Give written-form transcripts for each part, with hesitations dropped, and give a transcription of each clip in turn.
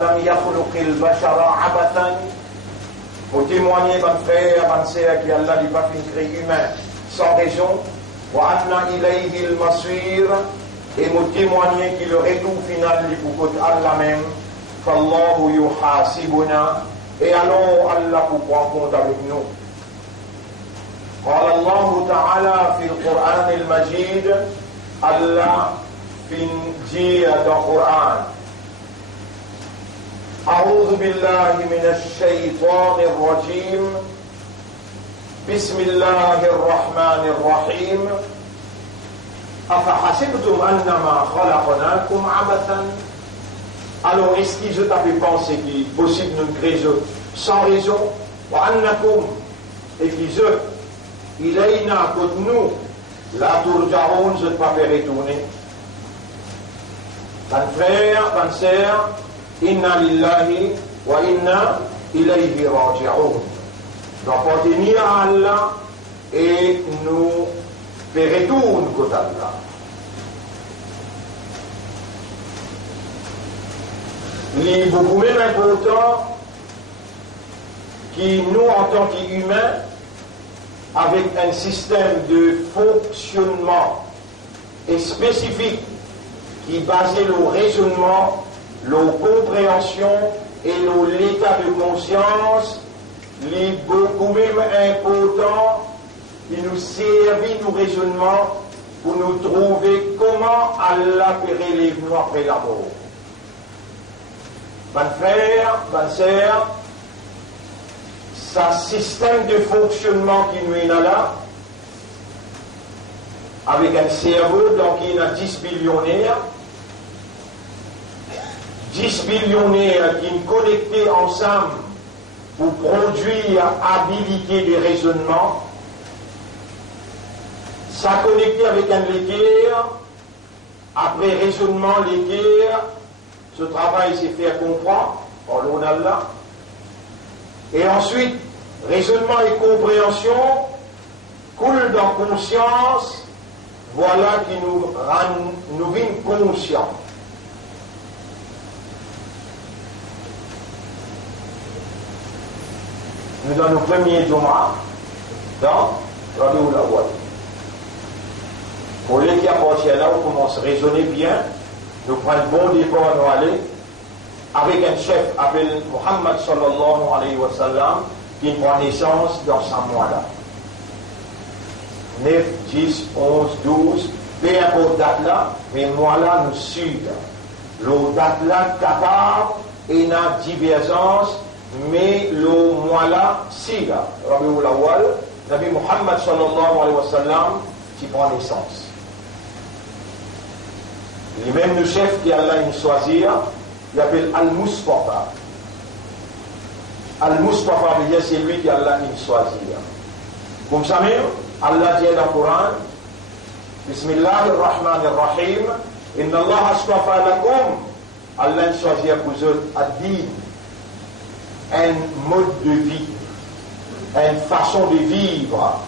Pour témoigner, mon frère, mon sœur, qui Allah n'a pas fait créer humain sans raison, et nous témoigner qu'il le retour final du pour Allah même, qu'Allah yuhasibuna, et alors Allah pour prendre compte avec nous. قال الله تعالى في القرآن المجيد الله في القرآن أعوذ بالله من الشيطان الرجيم بسم الله الرحمن الرحيم أفحسبتم أنما خلقناكم عبثا. Alors est-ce que je t'avais pensé qu'il est possible de nous créer sans raison, وأنكم et que إلينا contre nous la turja'un, je ne pas faire retourner. Mon frère, ma sœur, inna lillahi wa inna ilayhi raji'un. Nous appartenons à Allah et nous faire retourner contre Allah. Il est beaucoup même important que nous, en tant qu'humains, avec un système de fonctionnement et spécifique qui est basé sur le raisonnement, la compréhension et l'état de conscience, il est beaucoup même important qui nous servit nos raisonnements pour nous trouver comment Allah peut relever nous après la mort. Mon frère, ma sœur, ce système de fonctionnement qui nous est là, avec un cerveau, donc il y a 10 billionnaires, 10 billionnaires qui sont connectés ensemble pour produire habilité de raisonnement, ça connecté avec un l'équerre, après raisonnement l'équerre, ce travail s'est fait comprendre, par l'eau d'Allah. Et ensuite, raisonnement et compréhension coulent dans conscience, voilà qui nous rend conscients. Nous dans nos premiers Juma, dans Rabiul Awwal. Pour les qui appartiennent là, on commence à raisonner bien, nous prenons le bon départ, nous aller avec un chef appelé Muhammad sallallahu alayhi wa sallam qui prend naissance dans ce mois-là. 9, 10, 11, 12, peu importe date là, mais mois-là nous suit. Le date là capable et n'a divergence, mais le mois-là si là. Rabiul Awwal, Nabi Muhammad sallallahu alayhi wa sallam qui prend naissance. Les mêmes chefs qui Allah nous choisir, il appelle Al-Mustafa. Al-Mustafa, c'est lui qui Allah nous choisit. Comme ça même, Allah dit dans le Coran, Bismillahirrahmanirrahim, Inna Allah astafa lakum, Allah nous choisit pour vous ad-din, un mode de vie, une façon de vivre,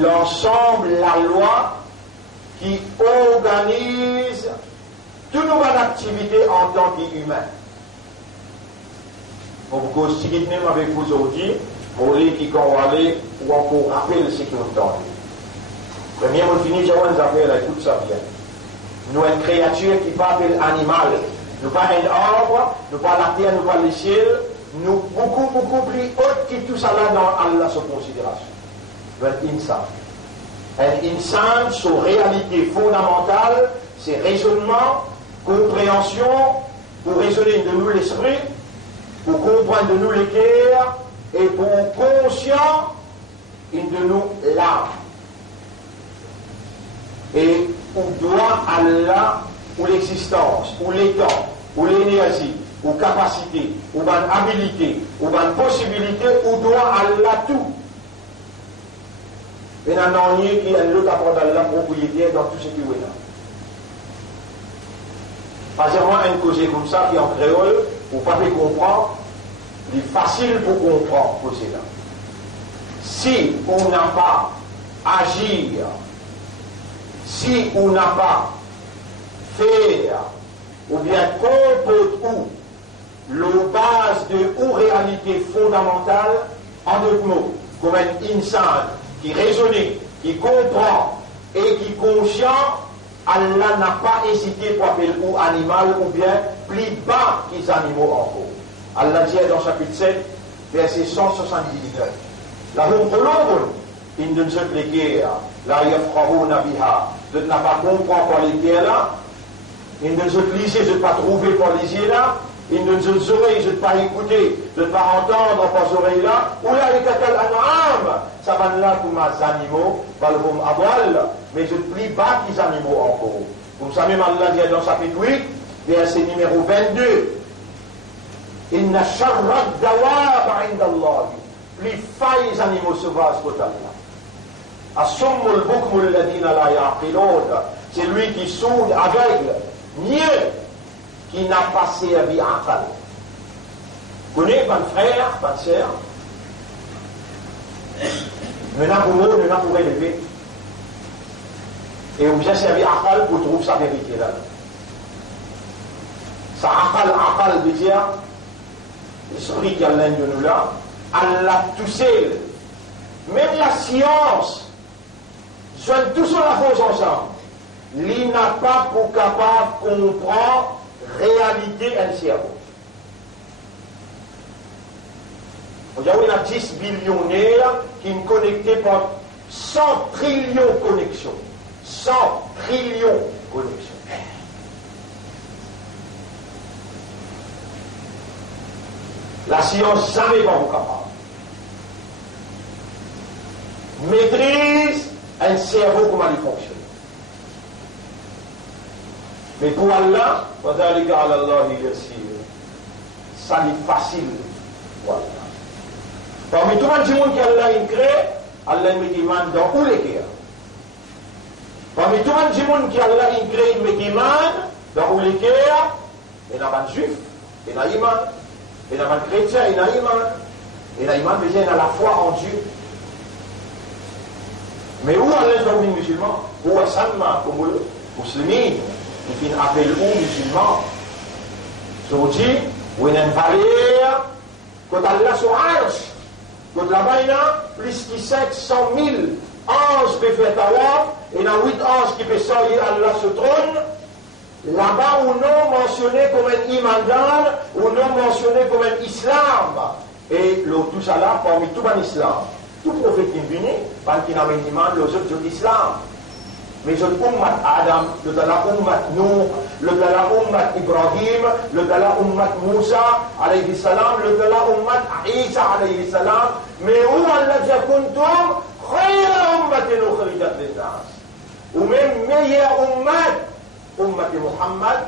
l'ensemble, la loi qui organise toute nouvelle activité en tant qu'humain. On vous constitue même avec vous aujourd'hui, pour les qui vont aller ou encore rappeler ce qui nous tente. Premièrement, on finit, j'ai une affaire, là, tout ça bien. Nous, une créature qui pas un animal, nous pas un arbre, nous pas la terre, nous pas le ciel, nous beaucoup plus haut que tout ça là dans Allah sous considération. Nous, un insan. Un insan, son réalité fondamentale, c'est raisonnement, compréhension, pour raisonner de nous l'esprit, pour comprendre de nous les cœurs, et pour conscient de nous l'âme. Et où doit Allah, ou l'existence, ou les temps, ou l'énergie, ou capacité, ou bonne habilité, ou bonne possibilité, où doit Allah tout. Et il y a un qui est l'autre apport d'Allah propriétaire dans tout ce qui est là. Pas vraiment un causé comme ça qui est en créole, ou pas peut comprendre, il est facile pour comprendre causer là. Si on n'a pas agir, si on n'a pas faire, ou bien comporter qualité fondamentale en deux mots, comme un insan qui raisonne, qui comprend et qui est conscient. Allah n'a pas hésité pour appeler ou animal ou bien plus bas qu'ils animaux encore. Allah dit dans chapitre 7, verset 179. Lahum qulubun in ne se pléguer, la yafqahuna biha. Je ne pas comprendre par les pieds là. Il ne se lisser, je ne pas trouver par les yeux là. Il ne se oreilles, je ne pas écouter, je ne pas entendre par les oreilles là. Ou là, il y a quel an'am. Ça va là pour mes animaux, balhum abwal. Mais je plie bas qu'ils animaux encore. Comme ça même Allah dit dans chapitre 8, verset numéro 22. Inna sharrat dawab indallah. Plus failles les animaux sauvages pour Allah. Assummul bukmul ladina la yaqilun. C'est lui qui sourd aveugle, niais, qui n'a pas servi à Aqal. Vous connaissez, mon frère, ma soeur, nous n'avons pas nous n'avons pas élevé. Et on vient servir Aqal pour trouver sa vérité là. Ça Aqal veut dire, l'esprit qui a l'un de nous là, Allah tout seul. Même la science, joignent tous sur la force ensemble. Il n'a pas pour capable de comprendre réalité un cerveau. Aujourd'hui, il y a 10 billionnaires qui sont connectés par 100 trillions de connexions. 100 trillions de connexions. La science jamais va vous capable. Maîtrise un cerveau, comment il fonctionne. Mais pour Allah, ça est facile. Voilà. Parmi tout le monde qui Allah crée, Allah met iman dans tous les cœurs. Parmi tout le monde qui Allah crée, il met iman dans tous les cœurs. Il y a un juif, il y a iman. Il y a un chrétien, il y a iman. Il y a iman, mais il y a la foi en Dieu. Mais où Allah est devenu musulman? Où est-ce comme le musulman? Il fait un appel aux musulmans. Aujourd'hui, où il y a une valeur, quand Allah sur Arsh, quand là-bas il y a plus de 700 000 anges qui peuvent faire tawaf, et il y a 8 anges qui peuvent sortir Allah sur trône, là-bas où non mentionné comme un imandan, ou non mentionné comme un islam. Et tout ça là, parmi tout un islam. Tout prophète qui est venu, parce qu'il n'a pas iman, les autres de l'islam. Mais le ummat Adam, le de la ummat Nuh, le de la ummat Ibrahim, le de la ummat Moussa, alayhi salam, le de la ummat Isa, alayhi salam. Mais où Allah dit kuntum, khayra ummatin ukhrijat linnas. Ou même meilleure ummat Muhammad,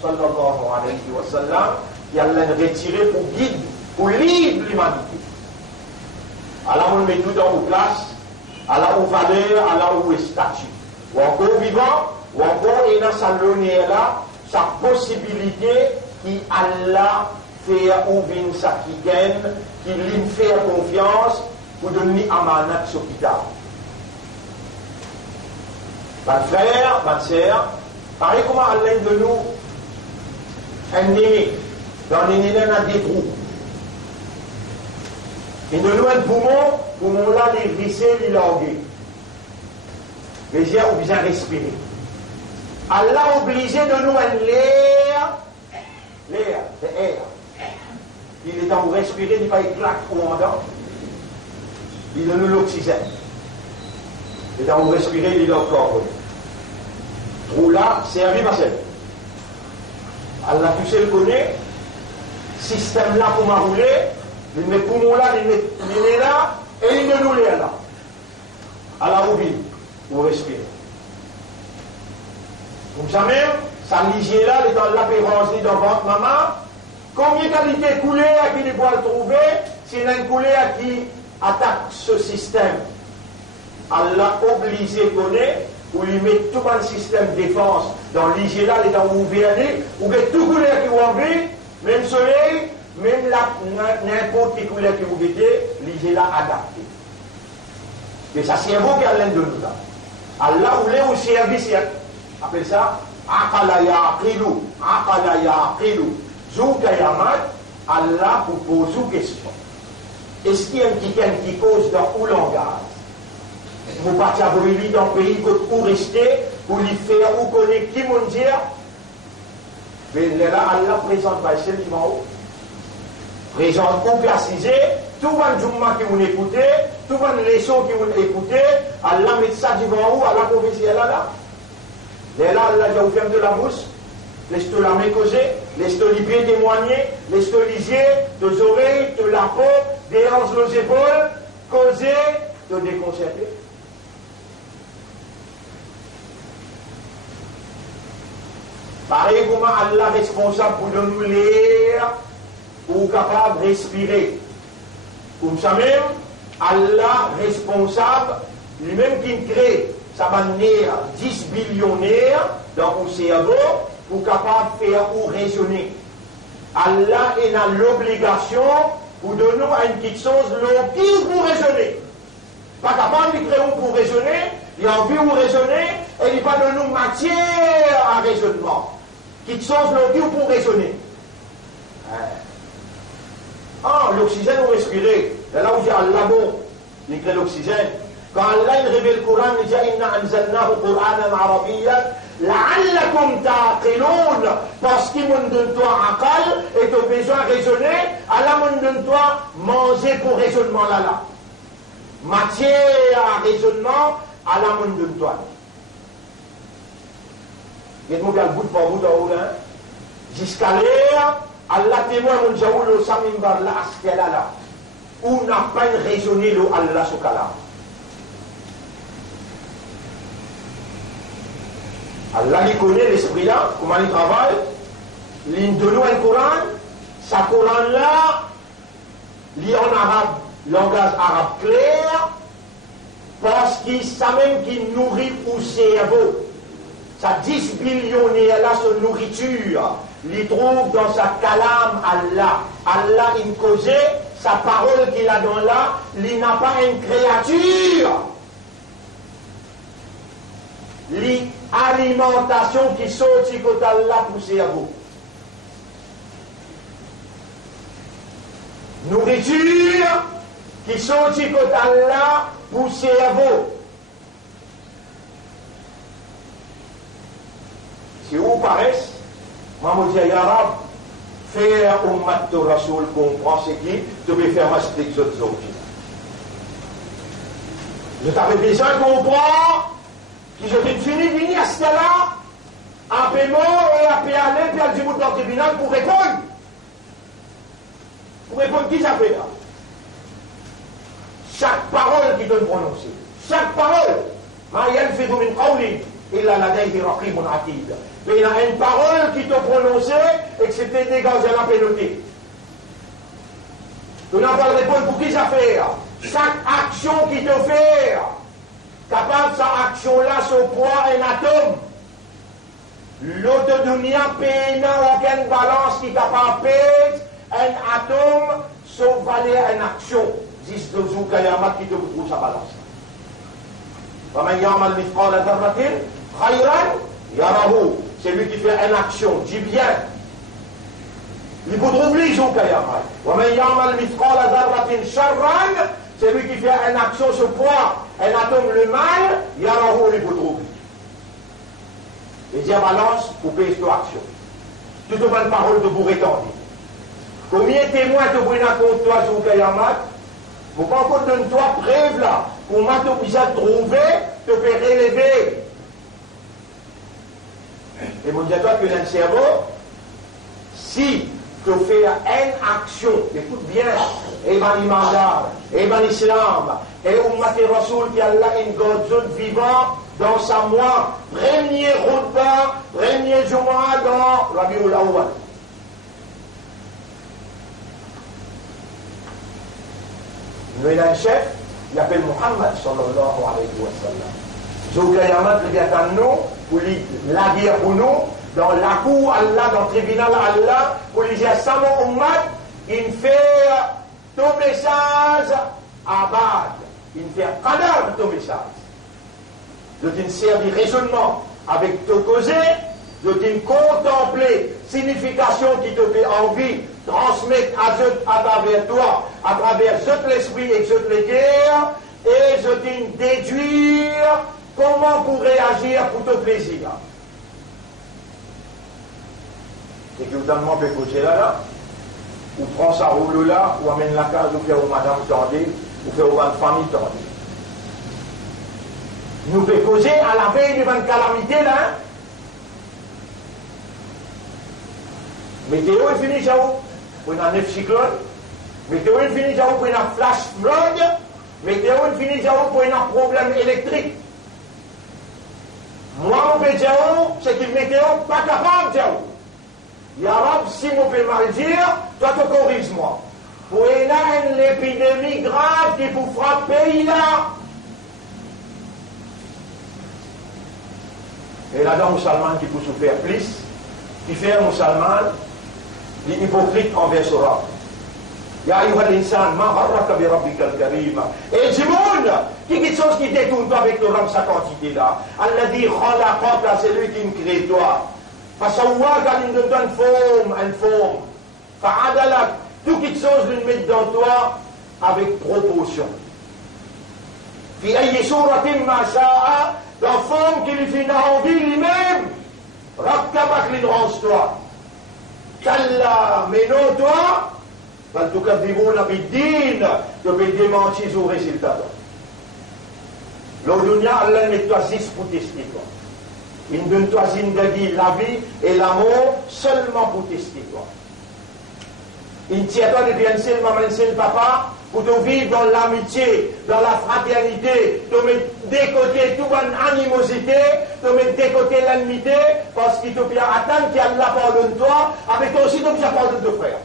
sallallahu alayhi wa sallam, qui Allah retiré pour guide, pour libre l'humanité. Allah on met tout en place, Allah où valeur, Allah où est statut. Ou encore vivant, ou encore il y a sa lumière là, sa possibilité qui Allah fait ouvrir sa qui gagne, qui lui fait confiance pour donner amanat sur kita. Ma frère, ma soeur, pareil comment Allah de nous, un néné, dans les nénés on a des trous. Et de nous un poumon là, les glisser, les languer. Les yeux ont besoin de respirer. Allah a obligé de nous un l'air, c'est air. Il est en train de respirer, il n'est pas éclate au moment. Il donne l'oxygène. Il est en train de respirer, il est dans le corps. Trou là, c'est un vivacel. Allah, tu sais le connaît. Système là pour m'enrouler. Il met poumon là, il met là, et il met nous là. Allah oublie. Pour respirer. Comme ça même, ça ligier là, les dans l'apérance, dans votre maman, combien de qualités coulées à qui les poils trouver, c'est une coulée à qui attaque ce système. Allah obligé connaît, ou lui met tout un système de défense dans ligier là, les dans ouvert, ou que tout coulée qui vous envie, même soleil, même n'importe quelle coulée qui vous guettez, ligier là adapté. Et ça, c'est un beau qui a l'un de nous là. Allah voulait au service, appelle ça Aqala yaqilu, Aqala yaqilu, Zouka yamat, Allah pour poser une question. Est-ce qu'il y a quelqu'un qui cause dans un langage? Vous partez à Brûler dans le pays où rester, pour lui faire ou connaître qui m'ont dit. Mais là, Allah présente par celle qui m'en haut. Présente ou précisé, tout le monde qui m'ont écouté, tout le monde les leçons qui m'ont écouté, Allah met ça devant vous, Allah prophétie là. Mais là, Allah a ouvert de la bouche, laisse-toi la main causer, laisse-toi les pieds témoigner, laisse-toi les yeux, tes oreilles, te la peau, des hanches, les épaules, causer, te déconcerter. Pareil comment Allah est responsable pour nous l'air, pour capable de respirer. Comme ça même, Allah responsable, lui-même qui crée sa manière 10 billionnaires dans le cerveau pour capable de faire ou raisonner. Allah est dans l'obligation pour donner à une petite chose l'envie pour raisonner. Pas capable de créer pour raisonner, il a envie pour raisonner et il va donner matière à raisonnement. Qui chose l'envie pour raisonner. Ah, l'oxygène vous respirez. C'est là où il y a Allah bon, il crée l'oxygène. Quand Allah il révèle le Coran, il dit Inna anzalnahu Qur'anan Arabiyyan la'allakum ta'qilun. Parce qu'il m'a donné toi aqal et tu as besoin de raisonner, Allah m'a donné toi manger pour raisonnement là. Matière à raisonnement, Allah m'a donné toi. Il y a des le bout pour vous dans le jusqu'à l'air, Allah témoin mon jaoul au samimbar la askela là. Où n'a pas raisonné le Allah sukala. Allah il connaît l'esprit là, comment il travaille, il donne un Coran, ce Coran là, il est en arabe, langage arabe clair, parce qu'il sait même qu'il nourrit au cerveau. Sa 10 billionnaires là, son nourriture, il trouve dans sa calame Allah. Allah il causait, sa parole qu'il a dans là, il n'a pas une créature. L'alimentation qui sortit côté Allah pour cerveau. Nourriture qui sortit côté Allah pour cerveau. Si vous paraissez, moi je dis, Yarab, faire ummat de Rasoul comprend ce qui, tu peux faire m'expliquer les autres. Je t'avais besoin de comprendre que je t'ai fini de venir à ce là à paiement et à payer aller, puis à le dire dans le tribunal pour répondre. Pour répondre qui ça fait là. Chaque parole qui donne prononcée, chaque parole, ma yalfidu min qawlin illa ladayhi raqibun atid. Mais il y a une parole qui te prononçait et que c'était dégagé la pénalité. Tu n'as pas de répondre pour qui ça fait. Chaque action qui te fait, capable sa action-là, son poids, un atome. L'autonomie n'a aucune balance qui capable de pèse un atome, sauf valer une action. Dis de Zoukayamat qui te trouve sa balance. وَمَنْ يَعْمَلْ مِثْقَالَ ذَرَّةٍ خَيْرًا يَرَهُ. C'est lui qui fait une action, dit bien. Il faut trouver les jours Kayamat. وَمَنْ يَعْمَلْ مِثْقَالَ ذَرَّةٍ شَرًّا. C'est lui qui fait une action, ce poids, un atome le mal, يَرَهُ il faut trouver. Et dire balance pour payer cette action. Tu te bonnes paroles de bourré tendu. Combien de témoins te prennent contre toi sur Kayamat? Vous pas encore donner-toi preuve là. Pour moi, tu es obligé de trouver, te faire relever. Et mon Dieu, toi, que dans le cerveau, si tu fais une action, écoute bien, et dans l'imandar, et dans l'islam, et au Maté Rasoul qui a là une God vivant dans sa moi, premier Routba, premier Jumu'ah dans Rabiul Awwal. Nous avons un chef, il appelle Muhammad sallallahu alayhi wa sallam. Zoukayamat le gâte à nous, pour la guerre pour nous, dans la cour Allah, dans le tribunal Allah, pour lui dire ça mon ummat, il fait ton message à Bad. Il fait qadar ton message. De te servir raisonnement avec ton causé, de te contempler, signification qui te fait envie transmettre à travers toi, à travers l'esprit et le cœur, et je t'ai déduire comment pour réagir pour ton plaisir. C'est que vous peut poser là, ou prend sa roule là, ou amène la case, ou fait au madame tendue, ou fait au famille tendue. Nous peut causer à la veille de une calamité là. Météo est fini, j'avoue, pour une 9 cyclone. Météo est fini, j'avoue, pour une flash flood. Météo est fini, j'avoue, pour un problème électrique. Moi, mon pédiao, c'est que météo pas capable, j'avoue. Yarab, si on peut mal dire, toi, tu corriges-moi. Pour une épidémie grave qui vous frappe pays là. Et là-dedans, musulman qui peut souffrir plus, qui fait un musulman, l'hypocrite envers ce rab. Ya ayyuha l'insan, ma harraka bi rabbika al-karim. Et du monde, qui est chose qui détourne toi avec le rab sa quantité là. Alladhi khalaqaka, c'est lui qui me crée toi. Fasawwaka, il te donne forme. Fa'adalak, tout qui chose lui met dans toi avec proportion. Fi ayyi suratin ma sha'a, la forme qui lui fait envie lui-même, Rakkabak lui range toi. Kalla, mais non toi, en tout cas, tu peux démentir au résultat. L'Odunia, Allah met toi 6 pour tester toi. Il donne toi zindagi, la vie et l'amour seulement pour tester toi. Il tient toi de bien seulement maman, seul papa, pour te vivre dans l'amitié, dans la fraternité, te mettre de côté toute animosité, te mettre de côté l'ennemité, parce qu'il te peut attendre qu'Allah pardonne toi, avec toi aussi, donc ça pardonne ton frère.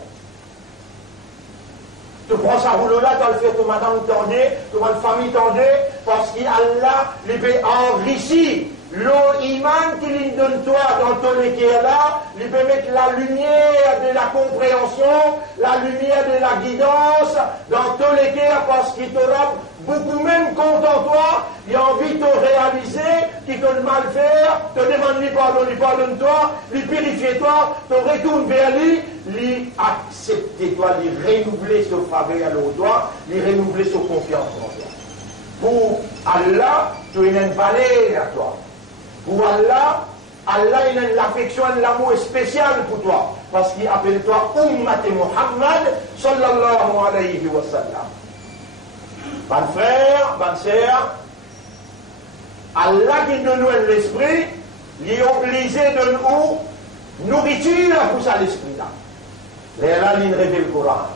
Tu prends sa rouleau là, tu vas le faire, ton madame tendue, ton famille tendue, parce qu'Allah les peut enrichir. L'eau iman qu'il donne toi dans ton équerre là, il peut mettre la lumière de la compréhension, la lumière de la guidance dans ton équerre parce qu'il t'aura beaucoup même content toi, il a envie de te réaliser, qu'il te le mal faire, te demande lui pardonne toi, lui purifie toi, te retourne vers lui, lui accepter toi, lui renouveler ce faveur à toi, lui renouveler sa confiance en toi. Pour Allah, tu es une valeur à toi. Pour Allah, Allah il a l'affection et l'amour spécial pour toi. Parce qu'il appelle toi Ummat Muhammad sallallahu alayhi wa sallam. Bon frère, bonne sœur, Allah qui nous donne l'esprit, il est obligé de nous nourriture pour ça l'esprit là. Et là, il révèle le Coran.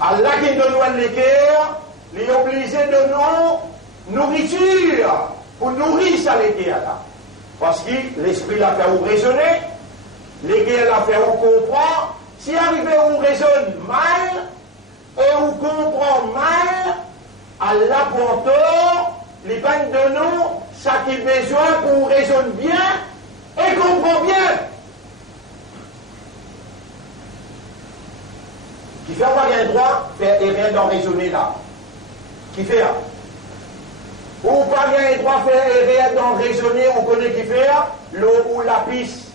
Allah qui nous donne le cœur, il est obligé de nous nourriture. Pour nourrir ça les gars là. Parce que l'esprit l'a fait où raisonner, les gars l'a fait où comprendre. Si arrivé où raisonne mal, et où comprend mal, Allah prend tort, les peines de nous, ça qui est besoin pour raisonner bien et comprend bien. Qui fait avoir un droit, faire et rien d'en raisonner là. Qui fait ou pas bien droit faire et rien d'en raisonner, on connaît qui faire, l'eau ou la piste.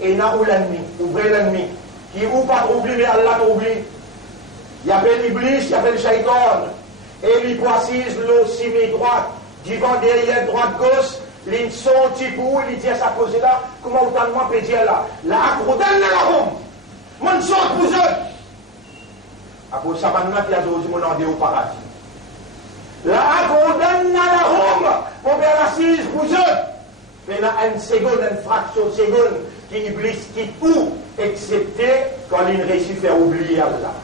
Et n'a ou l'ennemi, ouvrez l'ennemi. Qui ou pas troubli, mais Allah troubli. Il y a l'Iblis, il y a le Shaitan. Et il précise l'eau semi-droite, devant derrière droite-gauche, l'in son petit coup, il dit à sa cause là, comment autant de moi peut dire là, la accrodelle la ronde. Mon sort pour eux. À cause de ça, maintenant, il y a d'autres mon endé au paradis. La accordane à la Rome, pour faire l'assise pour eux. Mais là, une seconde, une fraction de seconde, qui Iblis quitte tout, excepté quand il réussit à faire oublier Allah.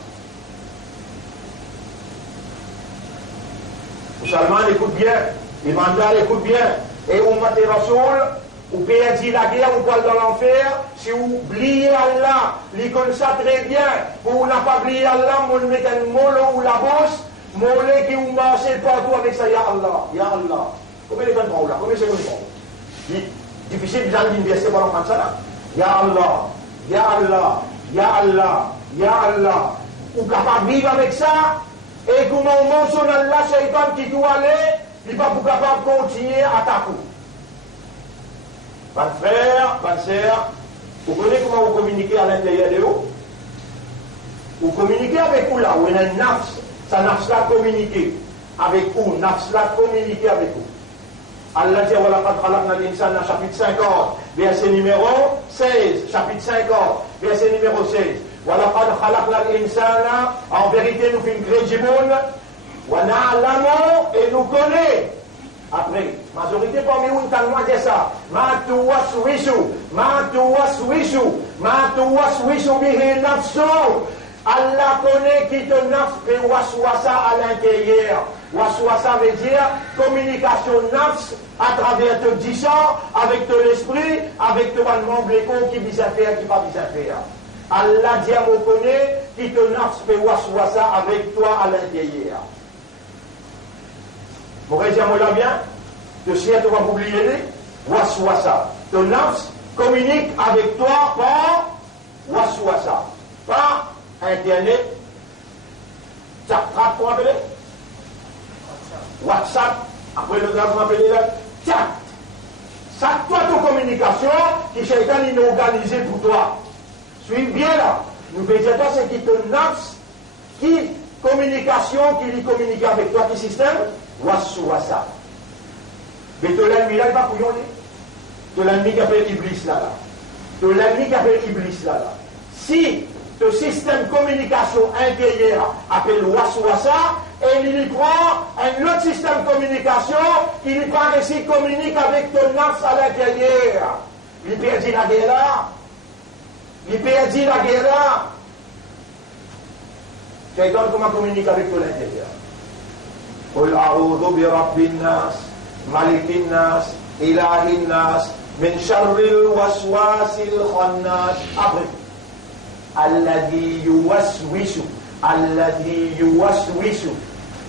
Musulman écoute bien, les mandats écoutent bien, et on m'a dit Rasoul, ou perdit la guerre, ou quoi dans l'enfer, si vous oubliez Allah, il connaît ça très bien, pour n'a pas oublié Allah, on met un mollo ou la bosse, mollet qui vous marchez partout avec ça, Ya Allah, Ya Allah. Combien de temps on là? Combien de secondes on? Difficile de l'inverser par l'enfant ça là. Ya Allah, Ya Allah, Ya Allah, Ya Allah. Ou capable de vivre avec ça, et comment on mentionne Allah, Shaitan qui doit aller, il n'est pas capable de continuer à attaquer. Bon frère, bonne sœur, Vous connaissez comment vous communiquez à l'intérieur de vous? Vous communiquez avec vous là, où il y a un nafs, ça nafs là communiquer avec vous, nafs là communiquer avec vous. Allah dit, chapitre 50, verset numéro 16, chapitre 50, verset numéro 16. En vérité, nous faisons créer du monde, et nous connaissons. Après, majorité parmi nous, t'as moins dit ça. Allah connaît qui te nafs et waswasa à l'intérieur. Waswasa veut dire communication nafs à travers ton disant, avec ton esprit, avec ton membre qui bisa faire, qui pas bisa faire. Allah dit à mon connaît qui te nafs et waswasa avec toi à l'intérieur. Vous voyez, moi là bien, de si tu vas oublier, waswasa. Ton nafs communique avec toi par waswasa. Par Internet, chat pour appeler, WhatsApp, après le gars pour appeler là, chat. Ça, toi, ton communication, qui Shaitan il est organisé pour toi. Suis bien là. Nous faisons toi, c'est qui te nafs, qui communication, qui lui communique avec toi, qui système, WhatsApp. Mais ton ennemi là, il va couillonner. Ton ennemi qui appelle Iblis là. Ton ennemi qui appelle Iblis là. Si le système de communication intérieur appelle waswasa et il y prend un autre système de communication, il y prend ici communique avec ton nafs à l'intérieur. Il perdit la guerre là. Il perdit la guerre là. Shaitan comment communique avec ton intérieur? Qul a'udhu bi rabbin nas, malikin nas, ilahin nas, min sharril waswasil khannas. Après. Alladhi yuwaswisu.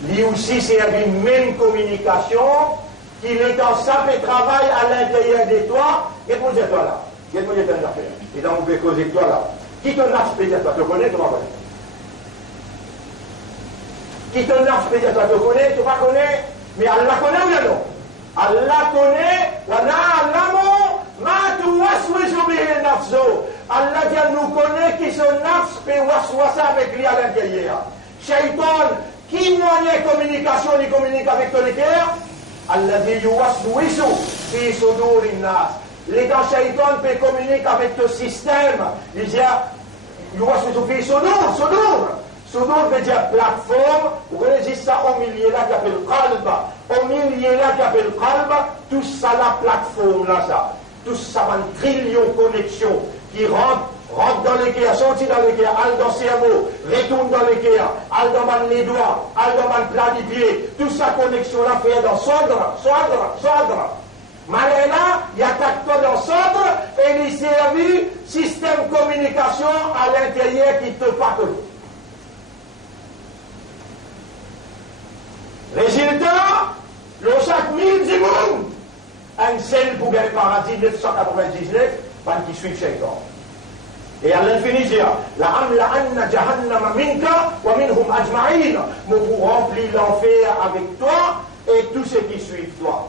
Lui aussi, c'est une même communication qu'il est en simple et travail à l'intérieur de toi. Et pour dire toi là. Qu'est-ce que tu as fait? Et donc, vous pouvez causer toi là. Qui te nafs pédia toi? Tu connais, tu ne connais? Qui te nafs pédia toi? Tu connais, tu ne connais? Mais Allah connaît ou non? Allah connaît. Allah dit nous connaît qui se nafs et waswasa avec lui à l'intérieur. Shaitan, qui moyen communication, il communique avec ton cœur? Allah dit yuwaswisu fi sudurin nas. Les gens Shaitan peut communiquer avec ton système. Il dit yuwaswisu fi sudur. Sudur veut dire plateforme. Vous connaissez ça au milieu là qui appelle qalba. Au milieu là qui appelle qalba, tout ça la plateforme là ça. Tout ça va un trillion de connexions qui rentre dans l'équerre, sortit dans l'équerre, alle dans le cerveau, retourne dans l'équerre, alle dans les doigts, alle dans le plat du pied. Tout ça connexion là fait dans sodre. Mais là, il y a toi dans sodre et il servi système de communication à l'intérieur qui te parle. Résultat, le chaque 1000 du monde, un seul pour gagner le paradis 999, qui suit Shaitan. Et à l'infini, la amla anna jahannama minka wa minhum ajma'in. Nous vous remplis l'enfer avec toi et tous ceux qui suivent toi.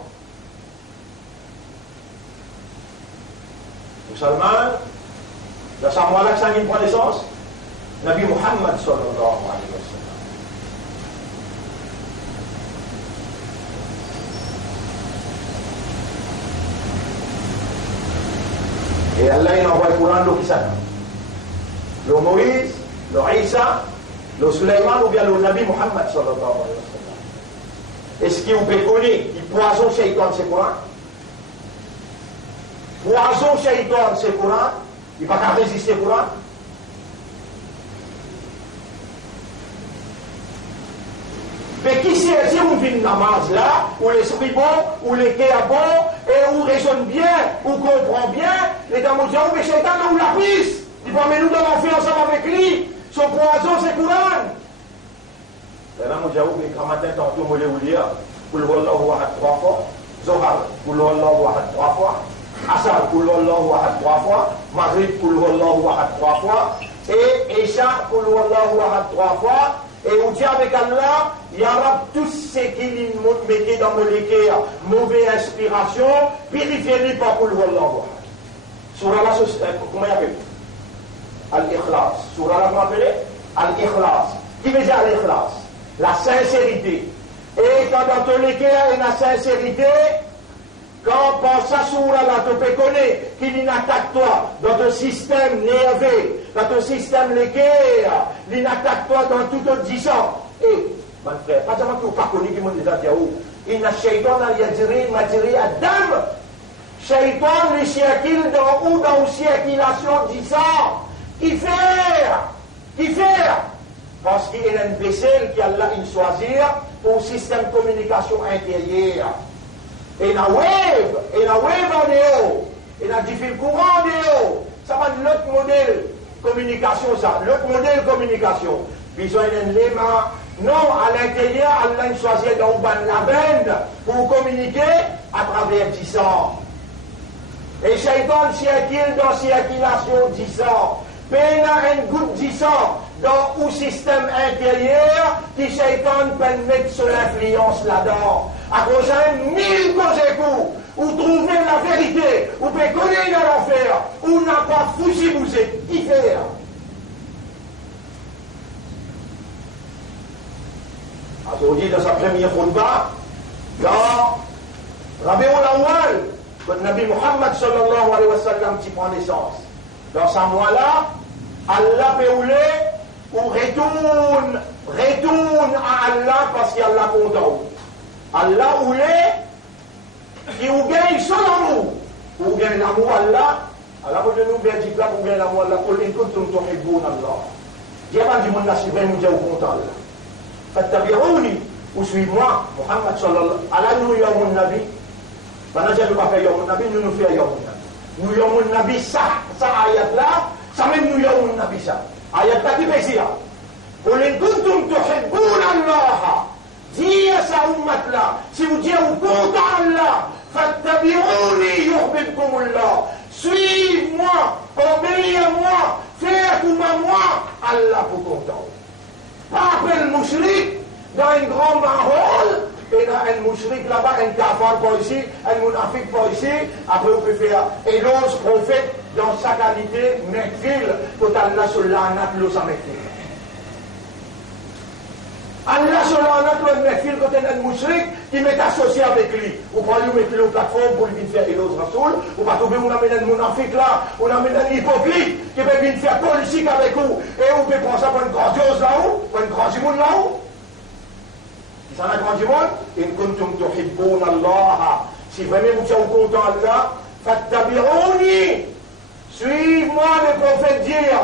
Musulman, dans sa moelle que ça vient prendre naissance, Nabi Muhammad sallallahu alayhi wa sallam. Et Allah il envoie le Coran qui ça. Le Moïse, le Isa, le Suleiman ou bien le Nabi Muhammad sallallahu alayhi wa sallam. Est-ce qu'il vous peut connaître il poison Shaitan c'est Coran? Poison Shaitan c'est Coran? Il ne va pas résister au Coran? Mais qui sait si vous faites une namaz là, où l'esprit bon, où le cœur bon, et où raisonne bien, où comprend bien, les dames disent, oh mais Shaitan, où la prise? Il va mettre nous dans l'enfer ensemble avec lui. Son poison, c'est Coran. Et là, je dis, quand matin, tantôt, je vais vous dire, Kul Wallahu Ahad 3 fois, Zohar, Kul Wallahu Ahad 3 fois, Asar, Kul Wallahu Ahad 3 fois, Maghrib, Kul Wallahu Ahad 3 fois, et Isha, Kul Wallahu Ahad 3 fois, et on dit avec Allah, Ya Rab, tout ce qui nous mettait dans mon cœur, mauvaise inspiration, purifiez-les par Kul Wallahu Ahad. Surah là, comment il appelle? Al-Ikhlas. Surah là, comment appelle? Al-Ikhlas. Qui veut dire Al-Ikhlas? La sincérité. Et quand dans tous les cas, il y a la sincérité, quand on pense à Surah là, tu peux connaître qu'il n'attaque toi dans ton système nerveux, dans ton système légué, il attaque toi dans tout autre disant. Et, mon frère, pas seulement que vous ne connaissez pas qui m'ont déjà dit, il y a shaitan à l'yadiri Adam. Shaitan, le siècle dans ou dans une circulation disant, qui fait, parce qu'il y a une vaisselle qui a là, il choisir pour système de communication intérieure. Et la web en haut, et la difficile courant en haut, ça va être l'autre modèle communication, ça, l'autre modèle communication. Besoin d'un léma, non, à l'intérieur, Allah choisit dans la bande pour communiquer à travers 10 ans. Et Shaitan circule dans circulation 10 ans. Peine une goutte 10 ans dans un système intérieur qui Shaitan peut mettre sous l'influence là-dedans. À cause de 1000 causes ou trouver la vérité, ou peut connaître l'enfer, ou n'a pas foutu vous êtes qui faire. Alors, on dit dans sa première khutbah, dans Rabi'ul Awwal, quand Nabi Muhammad sallallahu alayhi wa sallam qui prend naissance. Dans ce mois-là, Allah peut ou retourne à Allah parce qu'Allah content. Allah ou qui ou gagne son amour, ou gagne l'amour Allah, Allah peut nous dire dit là pour gagner l'amour Allah, pour les comptes nous tomber bon Allah. Dieu va dire mon nasib nous dire content Allah. Fattabi'uni ou suivez-moi, Muhammad sallallahu alayhi wa sallam, ala nous nabi. Maintenant je ne pas faire yawm nabi, nous nous faire yawm nabi. Nous yawm nabi ça ayat là, ça même nous yawm nabi ça. Ayat là qui veut dire قل إن كنتم تحبون الله dis à sa ummat là, si vous dites vous comptez Allah, fattabi'uni yuhbibkumullah, suivez-moi, obéissez-moi, faites-moi, Allah vous content. Pas après le mouchrik, dans un grand mahol, et dans un mouchrik là-bas, un kafar pas ici, un munafik pas ici, après vous pouvez faire, et l'autre prophète, dans sa qualité, mekfil, quand Allah sur l'anat, l'os à mekfil. Allah sur l'anat, mekfil, quand il y a un mouchrik, qui m'est associé avec lui. Ou pas lui mettre le plateforme pour lui faire et l'autre rasoul, ou pas trouver on amène un munafik là, on amène un hypocrite, qui peut venir faire politique avec vous, et on peut prendre ça pour une grandiose là-haut, pour une grande monde là-haut. Qui s'en a grand monde? In kuntum tuhibbun Allah. Si vraiment vous êtes content Allah, fattabi'uni. Suive-moi le prophète dire.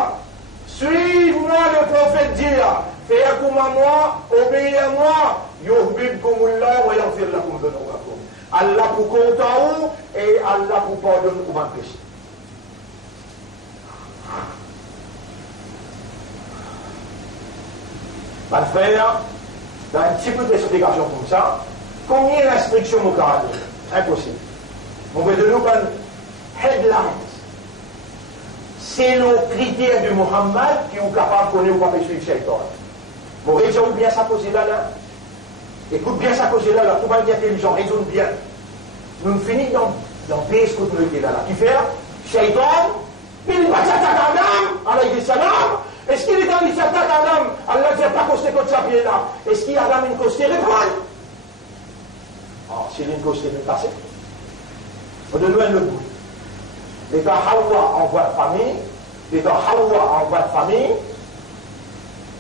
Suive-moi le prophète dire. Faites comme moi, obéissez-moi. Yuhbibkumullah wa yaghfir lakum dhunubakum. Allah pour content vous et Allah pour pardonner vos péchés. Pas faire dans un petit peu d'explication comme ça, combien d'instructions au caractère? Impossible. On veut de nous une headline. C'est nos critères de Muhammad qui sont capables de connaître ou pas suivre Shaitan. Vous raisonnez bien ça cause là. Écoute bien ça cause là, pour pas dire intelligent, raisonne bien. Nous finissons dans le pays que nous là. Qui fait Shaitan, il va s'attaquer à Adam, alayhi salam. Est-ce qu'il est dans les attaques à Adam? Allah ne dit pas costé comme ça pied là. Est-ce qu'il y a Adam une costée répondu? Ah, c'est une costée passée. On donne le bout. L'état Hawa en voie de famille, l'état Hawa en voie de famille,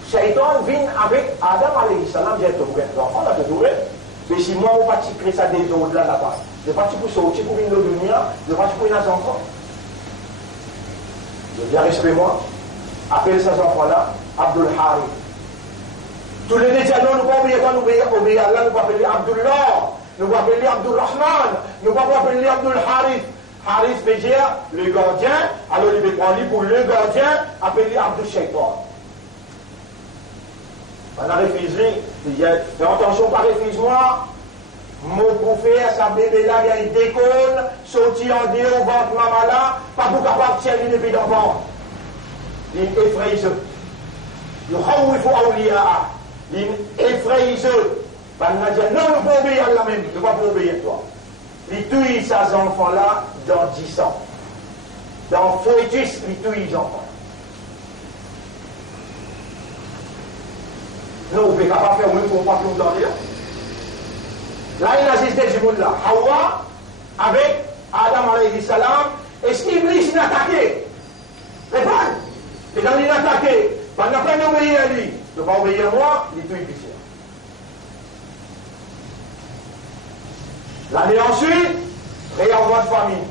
Shaitan vient avec Adam alayhi salam, j'ai trouvé l'enfant, là, trouvé. Mais si moi, on va créer ça des autres là-bas, je ne vais pas pour sortir pour venir de l'Union, je ne vais pas pour les enfants. Je viens respecter moi, appelle ces enfants-là Abdul Harith. Tous les médias, nous ne pouvons pas obéir à Allah, nous ne pouvons pas appeler Abdullah, nous ne pouvons pas appeler Abdul Rahman, nous ne pouvons pas appeler Abdul Harith. Harith veut dire le gardien, alors il veut prendre pour le gardien, appelé Abdul Shaitan. On a refusé, il dit, fais attention, pas refuse-moi. Mon prophète, sa bébé là, il y a une déconne, sorti en Dieu au ventre maman là, pas pour capable de tirer depuis d'enfant. Il effraie eux. Il effraie eux. Il dit, non, nous ne pouvons obéir à la même, nous ne pouvons pas obéir à toi. Il tue ces enfants-là dans 10 ans. dans fouettis, les tous les enfants. Non, vous ne pouvez pas faire une comparaison dans là. Là, il existe du monde là. Hawa, avec Adam alayhi salam, est-ce qu'Iblis n'a attaqué? Répondez. Et quand il a attaqué, il n'a pas obéi à lui. Il ne pas obéir à moi, il est tout épicé. L'année ensuite, réenvoi de famille.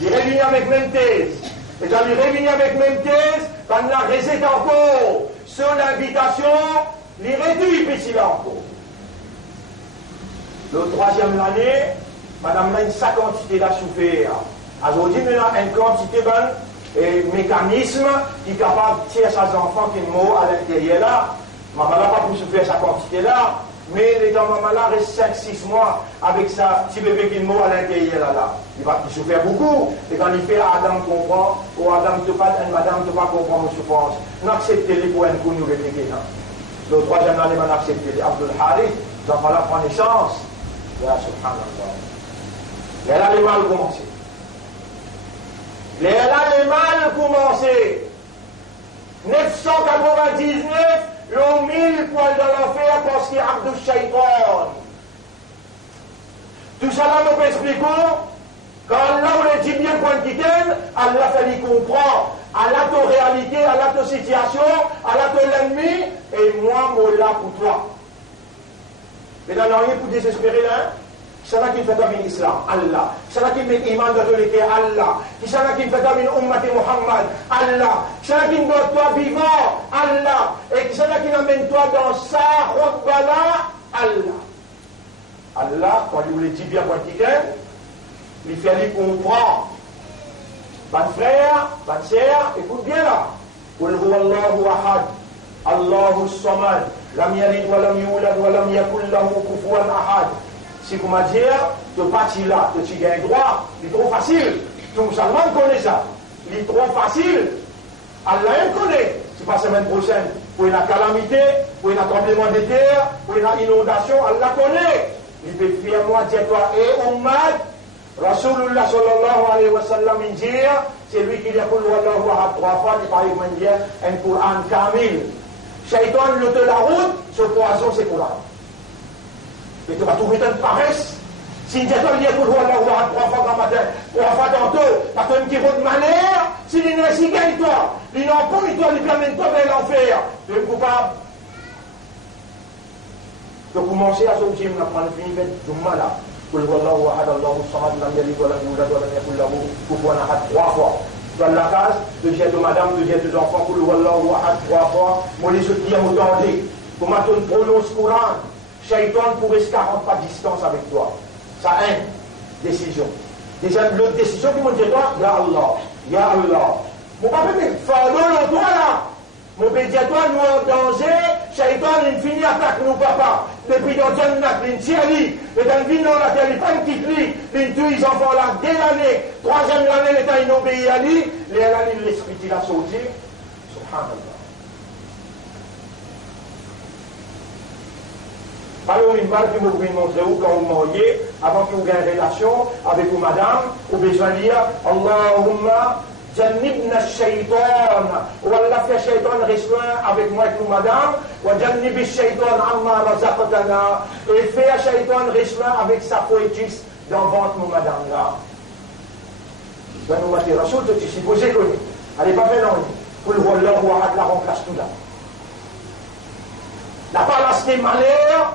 Il réunit avec même thèse. Et quand il réunit avec même thèse, quand il a récité encore sur l'invitation, il réduit épicé là encore. Le troisième année, madame a une sa quantité de souffert. Aujourd'hui, il a une quantité de mécanisme qui est capable de tirer ses enfants qui mourent à l'intérieur là. Maman n'a pas pu souffrir sa quantité là, mais les maman là reste 5-6 mois avec sa petit bébé qui mort à l'intérieur là. Il souffre beaucoup. Et quand il fait Adam comprend, ou Adam te pas, madame te pas comprendre mon souffrance, n'acceptez-les pour un coup nous répéter. Le troisième année, on a accepté Abdul Harith, il va falloir prendre naissance. Ya subhanallah. Et elle a les mal commencé. Elle a les mal commencé. 999, l'ont 1000 poils dans l'enfer parce qu'il y a Abdul Shaitan. Tout ça là, nous expliquons, quand Allah on dit bien point qui t'aime, Allah fait lui comprendre à la réalité, à la situation, à la l'ennemi, et moi, moi là pour toi. Mais dans rien pour désespérer là, qui c'est là qui fait dominer l'islam? Allah. Qui c'est là qui met iman de l'autorité? Allah. Qui c'est là qui fait dominer l'ummat de Muhammad? Allah. Qui c'est là qui met toi vivant? Allah. Et qui c'est là qui amène toi dans sa robbala? Allah. Allah, quand il voulait dire bien quoi qu'il aime, il fait lui comprendre. Ban frère, ban sœur, écoute bien là. Qul huwa Allahu ahad, Allahu samad. Lam yalid wa lam yulad wa lam yakul lahu kufuwan ahad. Si vous m'avez dit, tu parti là, tu gagnes droit, il est trop facile. Tout le monde connaît ça. Il est trop facile. Allah le connaît. C'est pas la semaine prochaine. Pour une calamité, pour un tremblement de terre, pour une inondation, Allah connaît. Il peut faire moi dire toi, et Ummad, Rasulullah sallallahu alayhi wa sallam, il dit, c'est lui qui dit, Wallahu ahad 3 fois, il parle de dire, un Coran kamil. Shaitan le de la route, ce poison c'est Coran. Et tu vas trouver une paresse. Si tu dis pour Wallahu ahad 3 fois dans matin, 3 fois tantôt, parce que tu as de manière, si tu ne si gagne toi, il n'en pas, toi, il permet toi vers l'enfer. Tu es coupable. Tu commences à sortir, on apprend le fini, du mal là. Qul huwallahu ahad, Allahu samad, lam yalid wa lam yulad wa lam yakul lahu kufuwan ahad 3 fois. Dans la case, deuxième de madame, deuxième des enfants, Qul huwallahu ahad 3 fois. Moi, les autres qui ont entendu. Comment tu prononces Coran? Shaitan pourrait se 40 pas de distance avec toi. Ça a une décision. Déjà, l'autre décision qui m'a dit toi, Ya Allah, Ya Allah. Mon papa me dit, fais-le toi là. Mon père dit toi, nous en danger, Shaitan, il finit attaque nous papa. Depuis dans Jannat, il tire lui. Et dans le vie, dans la terre, il pas une petite lui. Il tue les enfants là, dès l'année. Troisième année, l'État, il obéit à lui. L'esprit, il a sauté. Subhanallah. Alors, une balle qui vous montrer où quand vous mariez, avant que vous ayez une relation avec vous, madame, vous besoin de dire Allahumma jannibna shaitan. Ou Allah fait shaitan restreint avec moi et vous, madame. Ou jannibi shaitan amma razaqtana. Et fait shaitan restreint avec sa poétisse dans le ventre, nous, madame, là. Ben, nous, Maté Rasoul, tu es supposé connu. Allez, pas faire non. Pour le rôle là, on la remplace tout là. La palace des malheurs.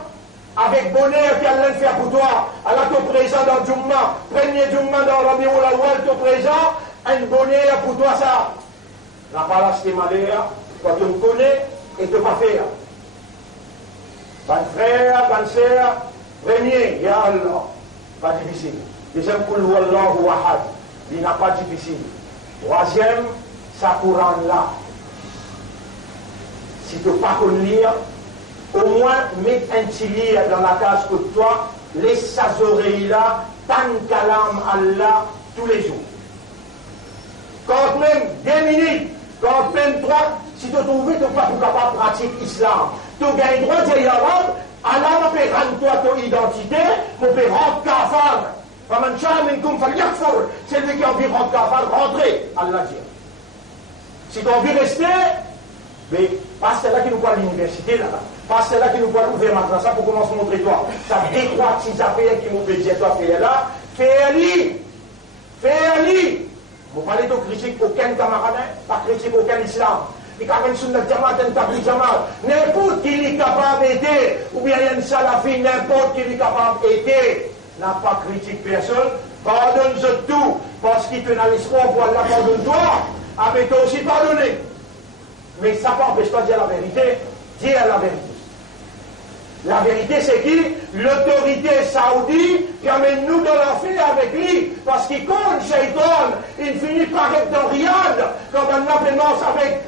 Avec bonheur qu'Allah fait pour toi, Allah te présent dans Jumma, premier Jumma dans Rabiul Awwal te présent, un bonheur pour toi ça. La palace des malheurs, quand tu me connais, et te pas faire. Ban frère, ban sœur, premier, Ya Allah, pas difficile. Deuxième, Qul huwallahu ahad, il n'a pas difficile. Troisième, ça Coran là. Si tu ne peux pas lire, au moins, mets un petit livre dans la case que toi, laisse sa oreille là, tan kalam Allah tous les jours. Quand même 2 minutes, quand même 3, si tu trouves que tu n'es pas capable de pratiquer l'islam, tu gagnes le droit de dire Allah, Allah me peut rendre toi ton identité, me peut rendre kafar. C'est lui qui a envie de rentrer, Allah dit. Si tu as envie de rester, mais pas celle-là qui nous parle à l'université, là. Pas celle-là qui nous parle ouvrir madrasa pour commencer à montrer toi. Ça décroît si ça fait qui nous dit toi, fais là, fais-le. Vous parlez de critique aucun camarade, pas critique aucun islam. Il y a une sunna jamaat, un tabli jamaat. N'importe qui est capable d'aider, ou bien il y a une salafi, n'importe qui est capable d'aider, n'a pas critique personne. Pardonne-je tout, parce qu'il te n'a l'espoir pour Allah pardonne-toi, avec toi aussi pardonner. Mais ça n'empêche pas de dire la vérité, dire la vérité. La vérité, c'est qui? L'autorité saoudite qui amène nous dans l'enfer avec lui, parce qu'il compte Shaitan, il finit par être dans Riyad, quand on commence avec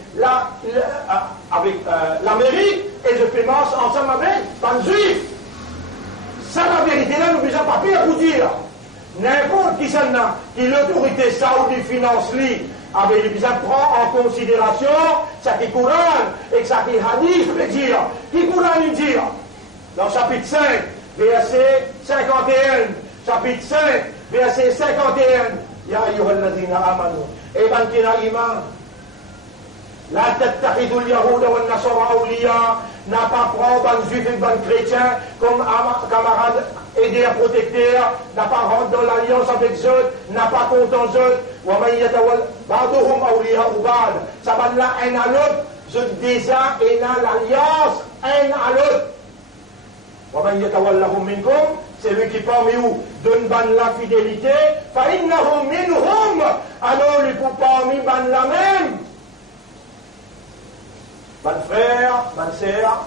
l'Amérique, et je commence ensemble avec un juif. Ça, la vérité, là, nous n'avons pas pu vous dire. N'importe qui s'en a, qui l'autorité saoudite finance lui, avec les besoins prend en considération, ça qui Coran, et ça qui Hadith, veut dire, qui Coran il dit, dans chapitre 5, verset 51, chapitre 5, verset 51, Ya ayyuhalladhina amanu, et ban kina iman, la tattakhidul yahuda wa nasara awliya, n'a pas prendre ban juif et ban chrétien comme camarades aider à protecteur, n'a pas rentre dans l'alliance avec eux, n'a pas compte en eux, wa man yatawal ba'duhum awliya ubad, ça va là un à l'autre, je déjà et dans l'alliance un à l'autre. C'est lui qui parmi vous donne la fidélité. Alors lui pour parmi la même. Ban frère, ban sœur,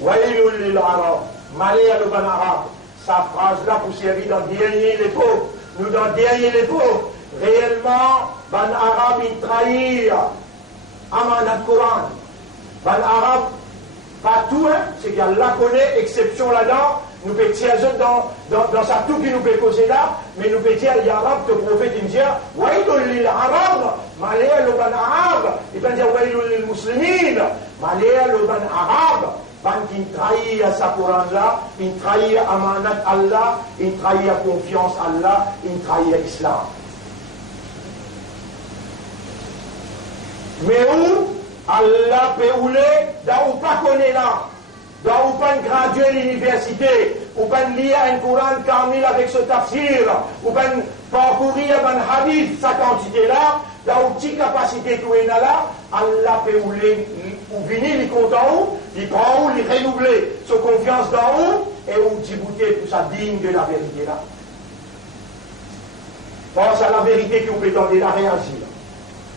Wailul lil Arab, malheur à le ban arabe. Sa phrase-là pour servir dans dernier les pauvres. Nous dans dernier les pauvres. Réellement, ban arabe il trahit amanat Coran. Ban arabe. Pas tout, hein, c'est qu'Allah connaît, exception là-dedans, nous peut tirer dans sa tout qui nous peut causer là, mais nous peut dire, il y a arabe, le prophète, il me dit, Wailul lil Arab, malheur le ban arabe, il peut dire, Wailul lil Muslimin, malheur le ban arabe, ban qui trahit à sa Coran là, il trahit à amanat Allah, il trahit à confiance Allah, il trahit à l'islam. Mais où Allah peut rouler, dans ou pas connaît là, dans ou pas graduer l'université, ou pas lire un Coran kamil avec ce tafsir, ou pas parcourir un hadith, sa quantité là, dans ou petite capacité tout est là, Allah peut rouler, ou venir, il compte en haut, il prend où, il renouveler sa confiance d'en haut, et où Djibouti pour sa digne de la vérité là. Pense à la vérité qui vous peut donner la réagir.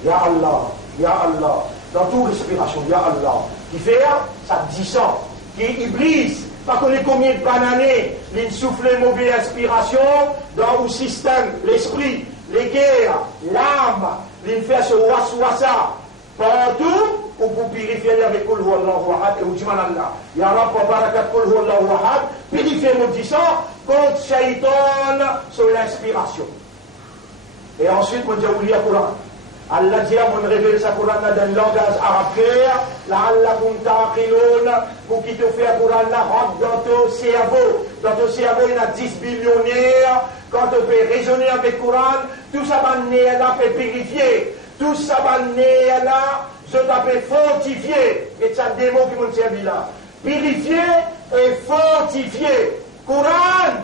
Ya Allah, Ya Allah. Dans toute respiration, Ya Allah, qui fait ça 10 ans, qui est Iblis, pas connaît combien de années, il souffle mauvaise inspiration dans le système, l'esprit, les guerres, l'âme, il fait ce waswasa, partout, ou pour purifier avec Kul Huwallahu Ahad et Ujiman Allah. Ya Rab, Barakat Kul Huwallahu Ahad, purifier nos 10 ans contre Shaitan sur l'inspiration. Et ensuite, on dit oublier le Coran. Allah dit, on révèle sa Coran dans un langage arabe clair, la'allakum ta'qilun, pour qu'il te fait le Coran là, rentre dans ton cerveau. Dans ton cerveau, il y a 10 millionnaires. Quand tu peux raisonner avec le Coran, tout ça va là peut purifier. Tout ça va là, je t'appelle fortifier. Et c'est un démon qui m'ont servi là. Purifier et fortifier. Coran,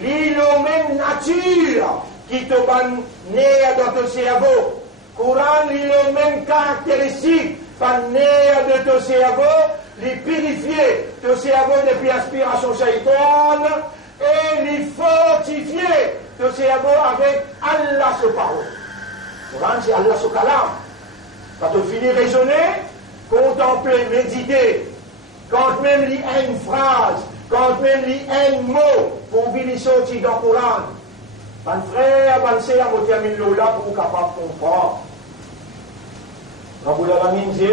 l'illumin nature. Qui te ban né dans ton cerveau. Coran, il a les mêmes caractéristiques, ban né de ton cerveau, les purifier ton cerveau depuis aspiration shaitan, et les fortifier ton cerveau avec Allah se parole. Coran, c'est Allah se kalam. Quand tu finis de raisonner, contempler, méditer, quand même lis une phrase, quand même lis un mot, pour venir sortir dans le Coran. Ban frère, ban sœur, on termine là pour vous capable de comprendre. Raboul Alamin dit,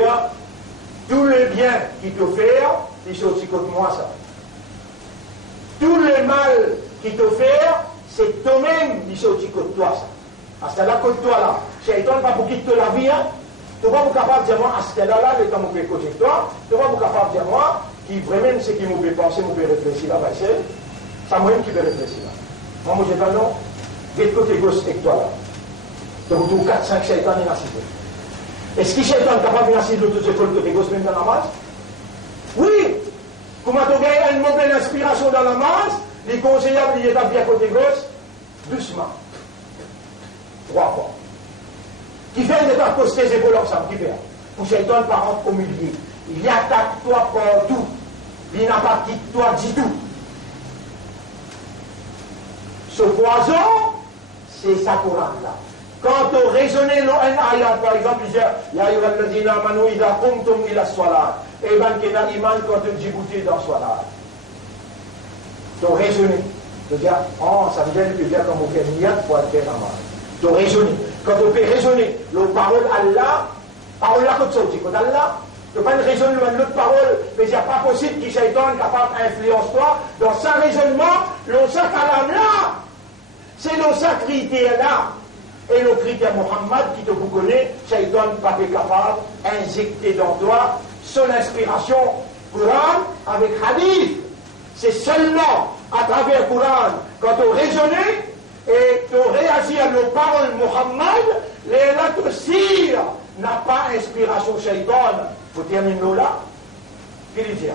tout le bien qui te fait, il sortit contre moi ça. Tout le mal qui te fait, c'est toi-même qui sortit contre toi ça. À ce là contre toi là. Shaitan pas pour quitter la vie, hein. Tu vas vous capable de dire moi, à ce là là, le temps où je peux côté toi, tu vas vous capable de dire moi, qui vraiment ce qui me fait penser, me fait réfléchir là-bas, c'est ça moi-même qui vais réfléchir là. Moi, j'ai pas non. Quel côté gauche avec toi là? Donc, vous 4, 5 shaitans in la cité. Est-ce que shaitan est capable de citer l'autre côté gauche même dans la masse? Oui! Comment tu as une mauvaise inspiration dans la masse, les conseillers ont établi à côté gauche, doucement. 3 fois. Qui fait de ta poste tes épaules ensemble, qui fait? Pour shaitan par contre au milieu. Il attaque toi partout. Il n'a pas quitté toi du tout. Ce poison, c'est sa Coran là. Quand on raisonnait un ayat, par exemple, il dit Ya ayyuhalladhina amanu idha qumtum ila salat. Et ben qu'il y a iman quand on dit goûter dans salat. Tu raisonné. Tu dis oh, ça veut dire comme on fait niyat pour faire namaz. Tu raisonné. Quand on peut raisonner, la parole Allah, parole là comme ça, tu dis Allah. Tu ne peux pas raisonner l'autre parole, mais il n'y a pas possible qu'il soit capable d'influencer toi. Dans sa raisonnement, le sac à là, c'est le sacrité là. Et le critère Mohammed qui te vous connaît, Shaitan n'est pas capable d'injecter dans toi son inspiration Coran avec Hadith. C'est seulement à travers le Coran, quand tu raisonnes et tu réagis à nos paroles Mohammed, les lettres sires n'a pas inspiration Shaitan. Vous terminez là, qu'il dit